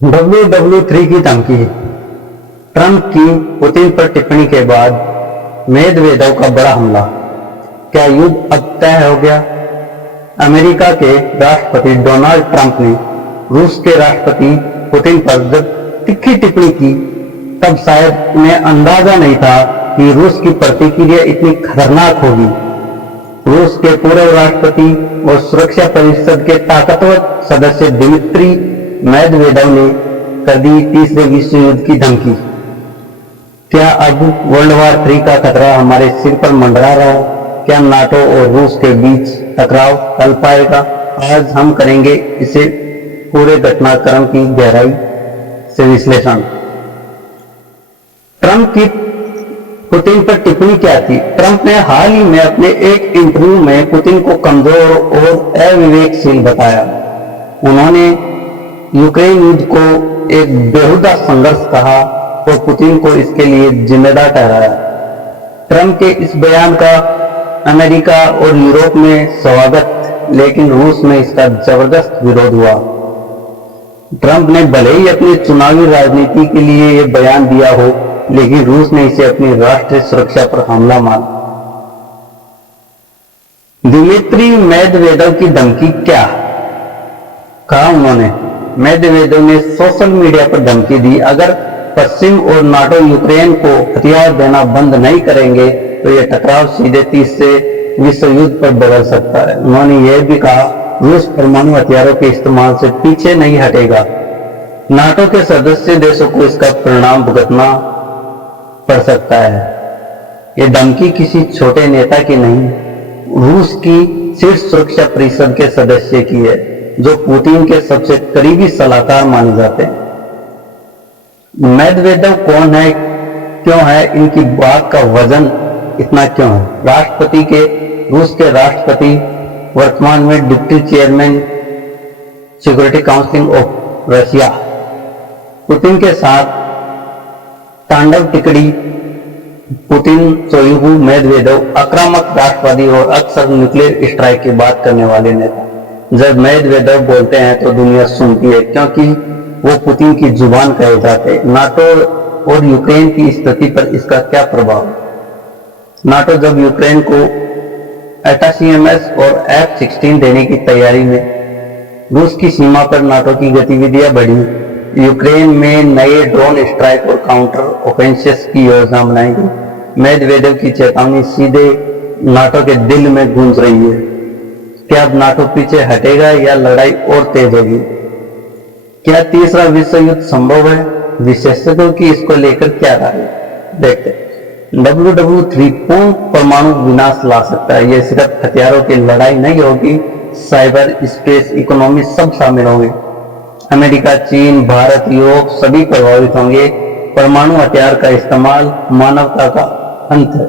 WW3 की धमकी। Trump की पुतिन पर टिप्पणी के बाद मेदवेदेव का बड़ा हमला। क्या युद्ध अब तय हो गया? अमेरिका के राष्ट्रपति डोनाल्ड ट्रंप ने रूस के राष्ट्रपति पुतिन पर जब तीखी टिप्पणी की तब शायद उन्हें अंदाजा नहीं था कि रूस की प्रतिक्रिया इतनी खतरनाक होगी। रूस के पूर्व राष्ट्रपति और सुरक्षा परिषद के ताकतवर सदस्य दिमित्री मेदवेदेव ने कर दी तीसरे विश्व युद्ध की धमकी। क्या अब वर्ल्ड वॉर 3 का खतरा हमारे सिर पर मंडरा रहा है? क्या नाटो और रूस के बीच टकराव टल पाएगा? आज हम करेंगे इसे पूरे घटनाक्रम की गहराई से विश्लेषण। ट्रंप की पुतिन पर टिप्पणी क्या थी? ट्रंप ने हाल ही में अपने एक इंटरव्यू में पुतिन को कमजोर और अविवेकशील बताया। उन्होंने यूक्रेन युद्ध को एक बेहुदा संघर्ष कहा और पुतिन को इसके लिए जिम्मेदार ठहराया। ट्रंप के इस बयान का अमेरिका और यूरोप में स्वागत, लेकिन रूस में इसका जबरदस्त विरोध हुआ। ट्रंप ने भले ही अपनी चुनावी राजनीति के लिए यह बयान दिया हो, लेकिन रूस ने इसे अपनी राष्ट्रीय सुरक्षा पर हमला माना। दिमित्री मेदवेदेव की धमकी क्या कहा उन्होंने? मेदवेदेव ने सोशल मीडिया पर धमकी दी, अगर पश्चिम और नाटो यूक्रेन को हथियार देना बंद नहीं करेंगे तो यह टकराव सीधे तीसरे विश्व युद्ध पर बदल सकता है। उन्होंने यह भी कहा, रूस परमाणु हथियारों के इस्तेमाल से पीछे नहीं हटेगा। नाटो के सदस्य देशों को इसका परिणाम भुगतना पड़ सकता है। यह धमकी किसी छोटे नेता की नहीं, रूस की शीर्ष सुरक्षा परिषद के सदस्य की है, जो पुतिन के सबसे करीबी सलाहकार माने जाते हैं। मेदवेदेव कौन है, क्यों है, इनकी बात का वजन इतना क्यों है? राष्ट्रपति के रूस के राष्ट्रपति वर्तमान में deputy chairman security council of Russia. Putin के साथ तांडव टिकड़ी। पुतिन, शोइगु, मेदवेदेव आक्रामक राष्ट्रवादी और अक्सर न्यूक्लियर स्ट्राइक की बात करने वाले नेता। जब मेदवेदेव बोलते हैं तो दुनिया सुनती है, क्योंकि वो पुतिन की जुबान कहे जाते। नाटो और यूक्रेन की स्थिति पर इसका क्या प्रभाव? नाटो जब यूक्रेन को ATACMS और F-16 देने की तैयारी में, रूस की सीमा पर नाटो की गतिविधियां बढ़ी। यूक्रेन में नए ड्रोन स्ट्राइक और काउंटर ऑफेंसिव की योजना बनाई गई। मेदवेदेव की चेतावनी सीधे नाटो के दिल में गूंज रही है। क्या अब नाटो पीछे हटेगा या लड़ाई और तेज होगी? क्या तीसरा विश्व युद्ध संभव है? विशेषज्ञों की इसको लेकर क्या राय है, देखते हैं। WW3 पूर्ण परमाणु विनाश ला सकता है। यह सिर्फ हथियारों की लड़ाई नहीं होगी, साइबर स्पेस, इकोनॉमी सब शामिल होंगे। अमेरिका, चीन, भारत, यूरोप सभी प्रभावित होंगे। परमाणु हथियार का इस्तेमाल मानवता का अंत है।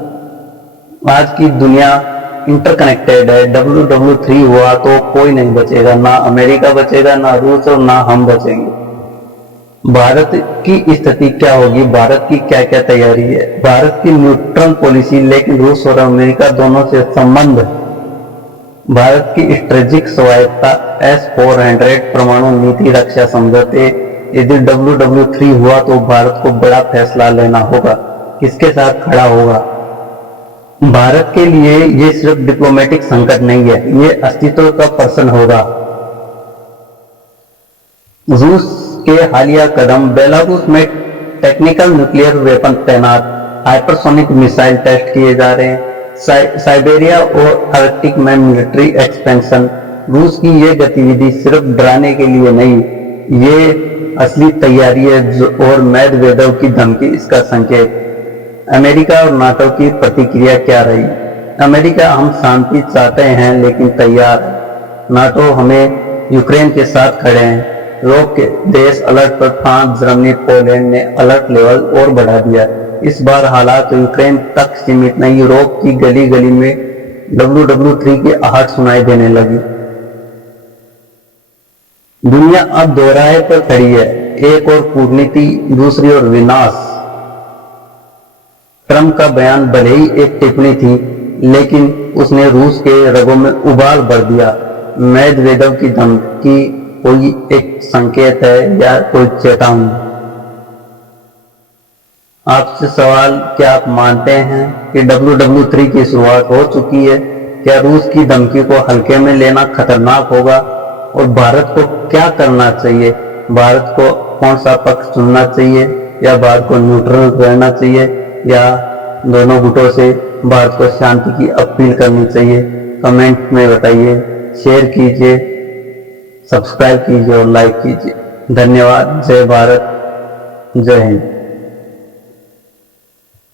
आज की दुनिया इंटरकनेक्टेड है। WW3 हुआ तो कोई नहीं बचेगा, ना अमेरिका बचेगा, ना रूस और ना हम बचेंगे। भारत की स्थिति क्या होगी? भारत की क्या क्या तैयारी है? भारत की न्यूट्रल पॉलिसी, लेकिन रूस और अमेरिका दोनों से संबंध। भारत की स्ट्रेटेजिक स्वायत्ता, S-400 परमाणु नीति, रक्षा समझौते। यदि WW3 हुआ तो भारत को बड़ा फैसला लेना होगा, किसके साथ खड़ा होगा। भारत के लिए ये सिर्फ डिप्लोमेटिक संकट नहीं है, ये अस्तित्व का प्रश्न होगा। रूस के हालिया कदम, बेलारूस में टेक्निकल न्यूक्लियर वेपन तैनात, हाइपरसोनिक मिसाइल टेस्ट किए जा रहे हैं। साइबेरिया और आर्कटिक में मिलिट्री एक्सपेंशन। रूस की ये गतिविधि सिर्फ डराने के लिए नहीं, ये असली तैयारी है। और मेदवेदेव की धमकी इसका संकेत। अमेरिका और नाटो की प्रतिक्रिया क्या रही? अमेरिका, हम शांति चाहते हैं लेकिन तैयार है। नाटो, हमें यूक्रेन के साथ खड़े हैं। यूरोप के देश अलर्ट पर, फ्रांस, जर्मनी, पोलैंड ने अलर्ट लेवल और बढ़ा दिया। इस बार हालात यूक्रेन तक सीमित नहीं, यूरोप की गली गली में WW3 की आहट सुनाई देने लगी। दुनिया अब दोहराए पर खड़ी है, एक और कूटनीति, दूसरी ओर विनाश। ट्रंप का बयान भले ही एक टिप्पणी थी, लेकिन उसने रूस के रगों में उबाल भर दिया। मेदवेदेव की धमकी कोई एक संकेत है या कोई चेतावनी? आपसे सवाल, क्या आप मानते हैं कि WW3 की शुरुआत हो चुकी है? क्या रूस की धमकी को हल्के में लेना खतरनाक होगा? और भारत को क्या करना चाहिए? भारत को कौन सा पक्ष चुनना चाहिए, या भारत को न्यूट्रल रहना चाहिए, या दोनों गुटों से भारत को शांति की अपील करनी चाहिए? कमेंट में बताइए, शेयर कीजिए, सब्सक्राइब कीजिए और लाइक कीजिए। धन्यवाद। जय भारत, जय हिंद।